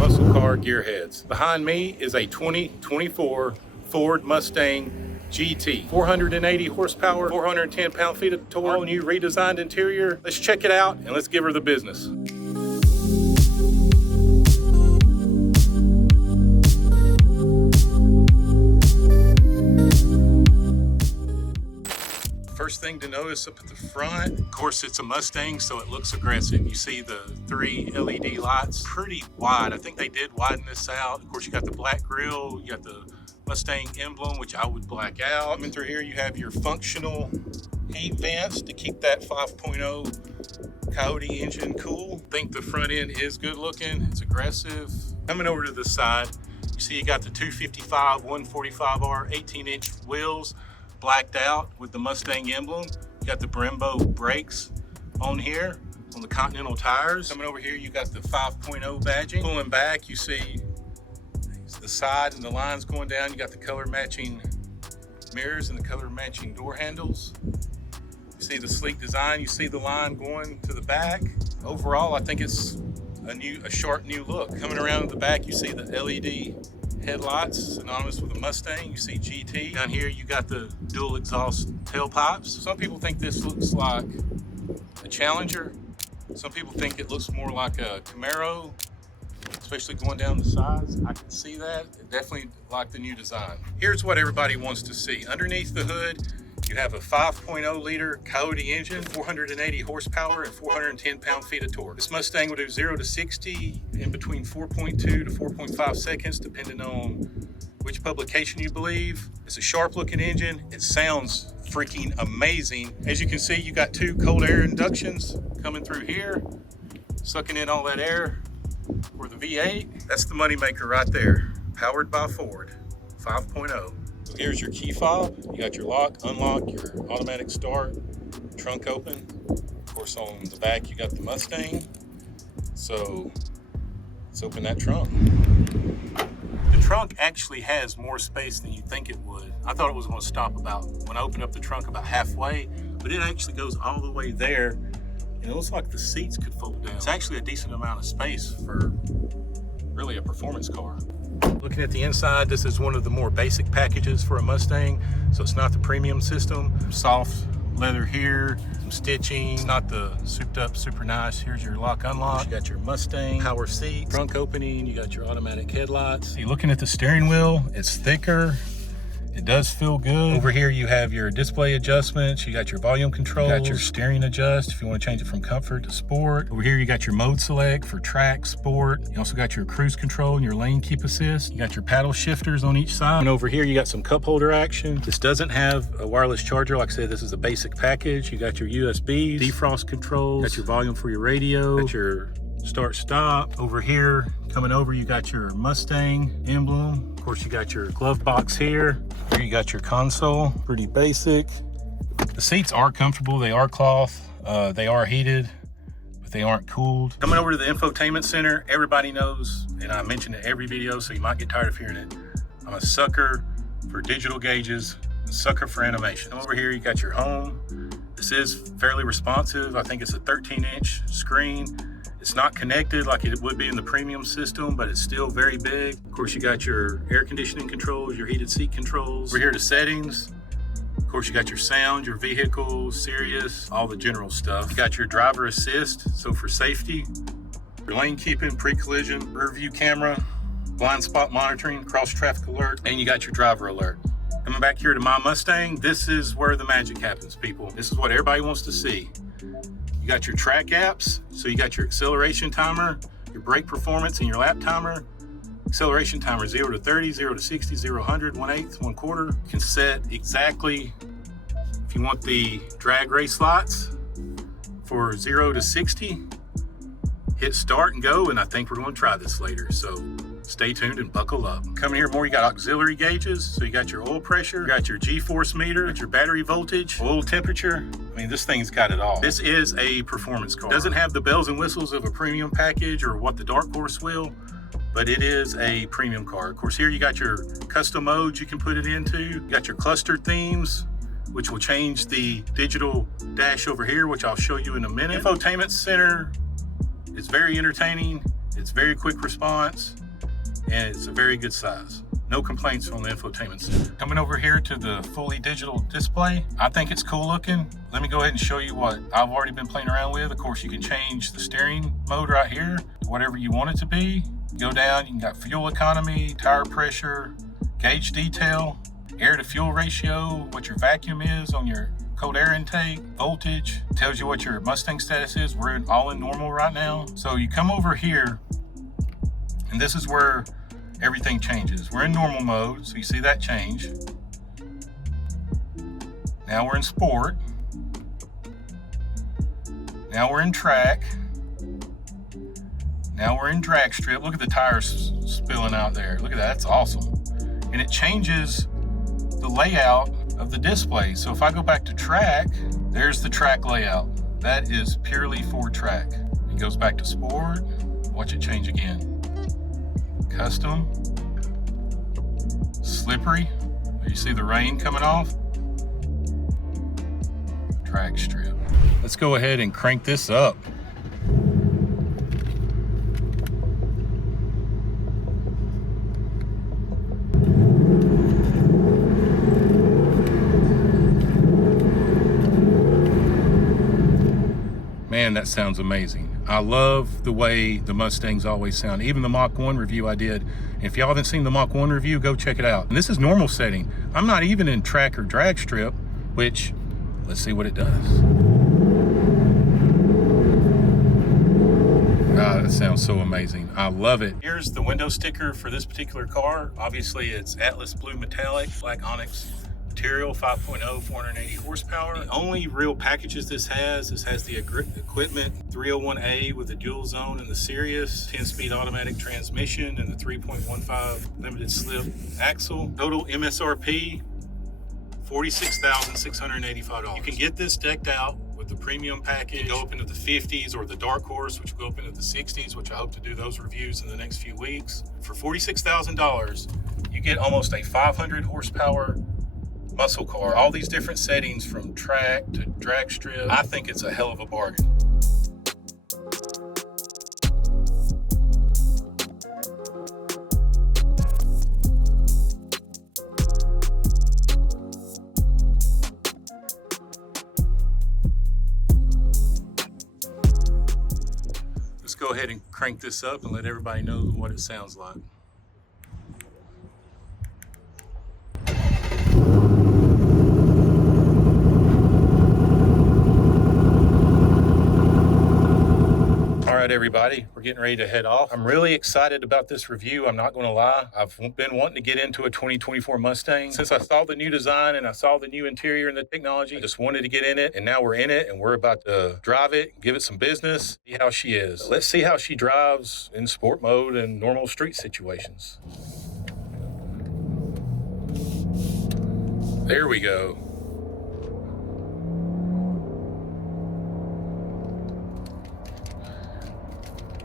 muscle car gearheads. Behind me is a 2024 Ford Mustang GT. 480 horsepower, 410 pound-feet of torque, all new redesigned interior. Let's check it out and let's give her the business. First thing to notice up at the front, of course it's a Mustang, so it looks aggressive. You see the 3 LED lights, pretty wide. I think they did widen this out. Of course you got the black grille, you got the Mustang emblem, which I would black out. Coming through here you have your functional heat vents to keep that 5.0 Coyote engine cool. I think the front end is good looking, it's aggressive. Coming over to the side, you see you got the 255 145R 18-inch wheels, blacked out with the Mustang emblem. You got the Brembo brakes on here on the Continental tires. Coming over here, you got the 5.0 badging. Pulling back, you see the side and the lines going down. You got the color matching mirrors and the color matching door handles. You see the sleek design. You see the line going to the back. Overall, I think it's a sharp new look. Coming around to the back, you see the LED headlights, synonymous with a Mustang. You see GT. Down here you got the dual exhaust tailpipes. Some people think this looks like a Challenger. Some people think it looks more like a Camaro, especially going down the sides. I can see that. Definitely like the new design. Here's what everybody wants to see. Underneath the hood, you have a 5.0 liter Coyote engine, 480 horsepower and 410 pound-feet of torque. This Mustang will do 0 to 60 in between 4.2 to 4.5 seconds, depending on which publication you believe. It's a sharp-looking engine. It sounds freaking amazing. As you can see, you got 2 cold air inductions coming through here, sucking in all that air for the V8. That's the moneymaker right there, powered by Ford 5.0. Here's your key fob. You got your lock, unlock, your automatic start, trunk open. Of course, on the back, you got the Mustang. So let's open that trunk. The trunk actually has more space than you think it would. I thought it was going to stop when I opened up the trunk about halfway, but it actually goes all the way there. And it looks like the seats could fold down. It's actually a decent amount of space for really a performance car. Looking at the inside, this is one of the more basic packages for a Mustang, so it's not the premium system. Soft leather here, some stitching. It's not the souped up, super nice. Here's your lock unlock. You got your Mustang power seat, trunk opening, you got your automatic headlights. You're looking at the steering wheel, it's thicker. It does feel good. Over here you have your display adjustments, you got your volume controls, you got your steering adjust if you want to change it from comfort to sport. Over here you got your mode select for track, sport. You also got your cruise control and your lane keep assist. You got your paddle shifters on each side. And over here you got some cup holder action. This doesn't have a wireless charger. Like I said, this is a basic package. You got your USBs, defrost controls, got your volume for your radio, got your start stop. Over here, coming over, you got your Mustang emblem. Of course, you got your glove box here. Here you got your console, pretty basic. The seats are comfortable, they are cloth, they are heated, but they aren't cooled. Coming over to the infotainment center, everybody knows, and I mention it every video, so you might get tired of hearing it. I'm a sucker for digital gauges, a sucker for animation. Over here, you got your home. This is fairly responsive. I think it's a 13-inch screen. It's not connected like it would be in the premium system, but it's still very big. Of course, you got your air conditioning controls, your heated seat controls. We're here to settings. Of course, you got your sound, your vehicle, Sirius, all the general stuff. You got your driver assist, so for safety. Your lane keeping, pre-collision, rear view camera, blind spot monitoring, cross traffic alert, and you got your driver alert. Coming back here to my Mustang, this is where the magic happens, people. This is what everybody wants to see. You got your track apps, so you got your acceleration timer, your brake performance, and your lap timer. Acceleration timer 0 to 30, 0 to 60, 0 to 100, 1/8, 1/4. You can set exactly if you want the drag race lights for 0 to 60. Hit start and go, and I think we're going to try this later, so stay tuned and buckle up. Coming here more, you got auxiliary gauges, so you got your oil pressure, you got your G-force meter, got your battery voltage, oil temperature. I mean, this thing's got it all. This is a performance car. It doesn't have the bells and whistles of a premium package or what the Dark Horse will, but it is a premium car. Of course, here you got your custom modes you can put it into. You got your cluster themes, which will change the digital dash over here, which I'll show you in a minute. Infotainment center is very entertaining. It's very quick response, and it's a very good size. No complaints from the infotainment center. Coming over here to the fully digital display, I think it's cool looking. Let me go ahead and show you what I've already been playing around with. Of course, you can change the steering mode right here to whatever you want it to be. Go down, you got fuel economy, tire pressure, gauge detail, air to fuel ratio, what your vacuum is on your cold air intake, voltage, tells you what your Mustang status is. We're all in normal right now. So you come over here, and this is where everything changes. We're in normal mode, so you see that change. Now we're in sport. Now we're in track. Now we're in drag strip. Look at the tires spilling out there. Look at that, that's awesome. And it changes the layout of the display. So if I go back to track, there's the track layout. That is purely for track. It goes back to sport. Watch it change again. Custom, slippery, you see the rain coming off, drag strip. Let's go ahead and crank this up. Man, that sounds amazing. I love the way the Mustangs always sound. Even the Mach 1 review I did. If y'all haven't seen the Mach 1 review, go check it out. And this is normal setting. I'm not even in track or drag strip, which, let's see what it does. God, that sounds so amazing. I love it. Here's the window sticker for this particular car. Obviously, it's Atlas Blue Metallic, Black Onyx material, 5.0, 480 horsepower. The only real packages this has the equipment 301A with the dual zone and the Sirius, 10-speed automatic transmission, and the 3.15 limited slip axle. Total MSRP, $46,685. You can get this decked out with the premium package, go up into the 50s, or the Dark Horse, which will go up into the 60s, which I hope to do those reviews in the next few weeks. For $46,000, you get almost a 500 horsepower muscle car, all these different settings from track to drag strip. I think it's a hell of a bargain. Let's go ahead and crank this up and let everybody know what it sounds like. All right, everybody, we're getting ready to head off. I'm really excited about this review. I'm not going to lie. I've been wanting to get into a 2024 Mustang. Since I saw the new design and I saw the new interior and the technology, I just wanted to get in it, and now we're in it, and we're about to drive it, give it some business, see how she is. Let's see how she drives in sport mode and normal street situations. There we go.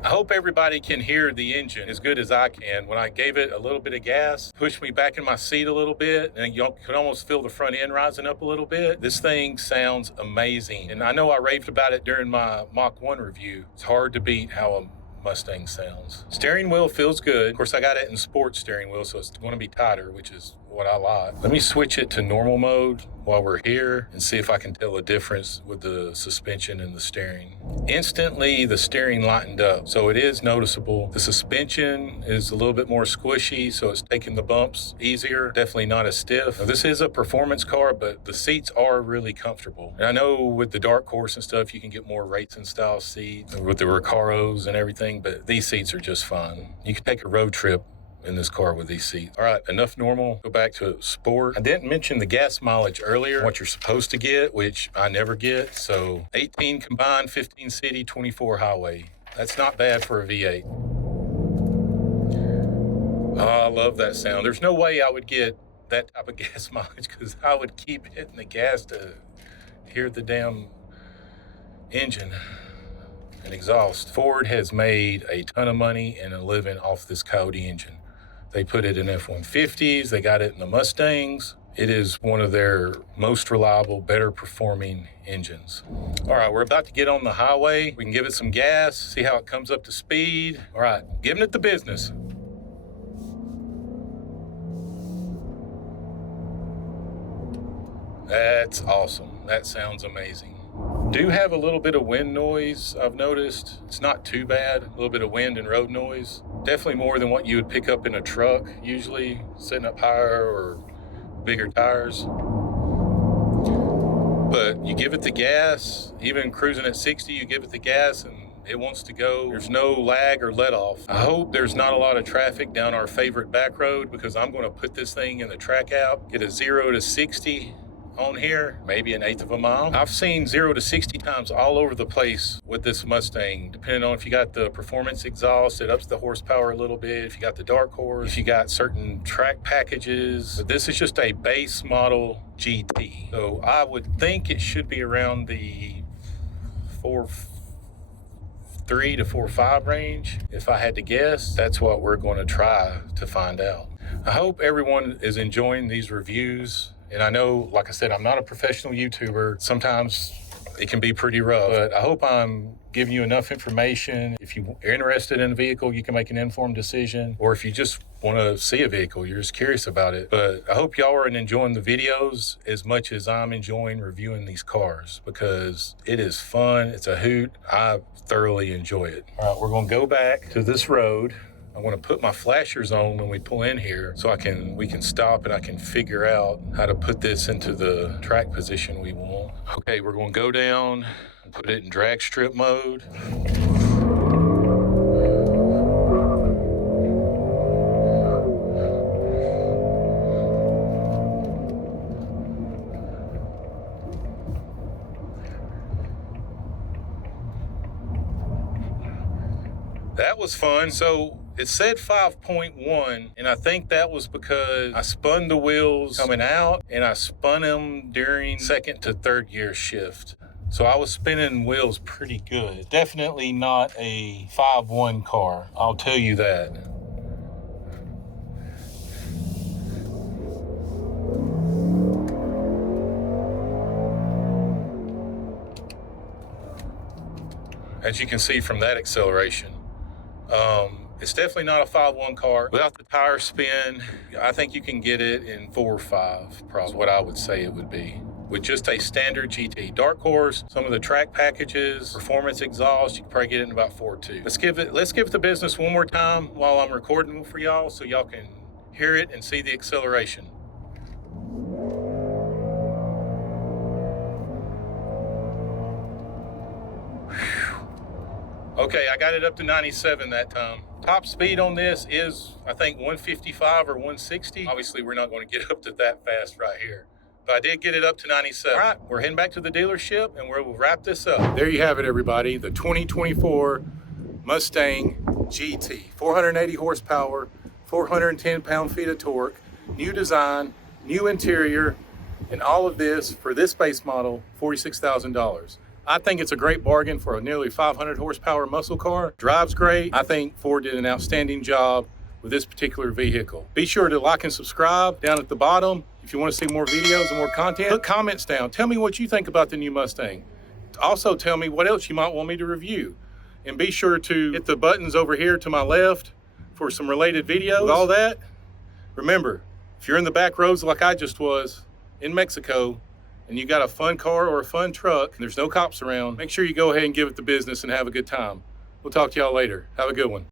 I hope everybody can hear the engine as good as I can. When I gave it a little bit of gas, pushed me back in my seat a little bit, and you could almost feel the front end rising up a little bit. This thing sounds amazing. And I know I raved about it during my Mach 1 review. It's hard to beat how a Mustang sounds. Steering wheel feels good. Of course, I got it in sport steering wheel, so it's going to be tighter, which is what I like. Let me switch it to normal mode while we're here and see if I can tell a difference with the suspension and the steering. Instantly, the steering lightened up, so it is noticeable. The suspension is a little bit more squishy, so it's taking the bumps easier. Definitely not as stiff. Now, this is a performance car, but the seats are really comfortable. And I know with the Dark Horse and stuff, you can get more racing style seats with the Recaros and everything, but these seats are just fine. You can take a road trip in this car with these seats. All right, enough normal. Go back to sport. I didn't mention the gas mileage earlier, what you're supposed to get, which I never get. So 18 combined, 15 city, 24 highway. That's not bad for a V8. Oh, I love that sound. There's no way I would get that type of gas mileage because I would keep hitting the gas to hear the damn engine and exhaust. Ford has made a ton of money and a living off this Coyote engine. They put it in F-150s, they got it in the Mustangs, It is one of their most reliable, better performing engines. All right, we're about to get on the highway. We can give it some gas, see how it comes up to speed. All right, giving it the business. That's awesome. That sounds amazing. Do have a little bit of wind noise, I've noticed. It's not too bad. A little bit of wind and road noise. Definitely more than what you would pick up in a truck, usually sitting up higher or bigger tires. But you give it the gas, even cruising at 60, you give it the gas and it wants to go. There's no lag or let off. I hope there's not a lot of traffic down our favorite back road, because I'm going to put this thing in the track app, get a 0 to 60 on here, maybe an 1/8 of a mile. I've seen 0 to 60 times all over the place with this Mustang, depending on if you got the performance exhaust, it ups the horsepower a little bit, if you got the dark horse, if you got certain track packages. But this is just a base model GT. So I would think it should be around the 4.3 to 4.5 range. If I had to guess, that's what we're going to try to find out. I hope everyone is enjoying these reviews. And I know, like I said, I'm not a professional YouTuber. Sometimes it can be pretty rough, but I hope I'm giving you enough information. If you're interested in a vehicle, you can make an informed decision. Or if you just want to see a vehicle, you're just curious about it. But I hope y'all are enjoying the videos as much as I'm enjoying reviewing these cars, because it is fun. It's a hoot. I thoroughly enjoy it. All right, we're going to go back to this road. I want to put my flashers on when we pull in here so we can stop and I can figure out how to put this into the track position we want. Okay, we're going to go down and put it in drag strip mode. That was fun. So it said 5.1, and I think that was because I spun the wheels coming out and I spun them during second to third gear shift. So I was spinning wheels pretty good. Definitely not a 5.1 car, I'll tell you that. As you can see from that acceleration. It's definitely not a 5.1 car. Without the tire spin, I think you can get it in 4.5, probably what I would say it would be. With just a standard GT. Dark horse, some of the track packages, performance exhaust, you can probably get it in about 4.2. Let's give it the business one more time while I'm recording for y'all so y'all can hear it and see the acceleration. Okay, I got it up to 97 that time. Top speed on this is, I think, 155 or 160. Obviously, we're not going to get up to that fast right here. But I did get it up to 97. All right, we're heading back to the dealership and we'll wrap this up. There you have it, everybody. The 2024 Mustang GT. 480 horsepower, 410 pound-feet of torque, new design, new interior, and all of this for this base model, $46,000. I think it's a great bargain for a nearly 500 horsepower muscle car. Drives great. I think Ford did an outstanding job with this particular vehicle. Be sure to like and subscribe down at the bottom. If you want to see more videos and more content, put comments down. Tell me what you think about the new Mustang. Also tell me what else you might want me to review. And be sure to hit the buttons over here to my left for some related videos. With all that, remember, if you're in the back roads like I just was in Mexico, and you got a fun car or a fun truck, and there's no cops around, make sure you go ahead and give it the business and have a good time. We'll talk to y'all later. Have a good one.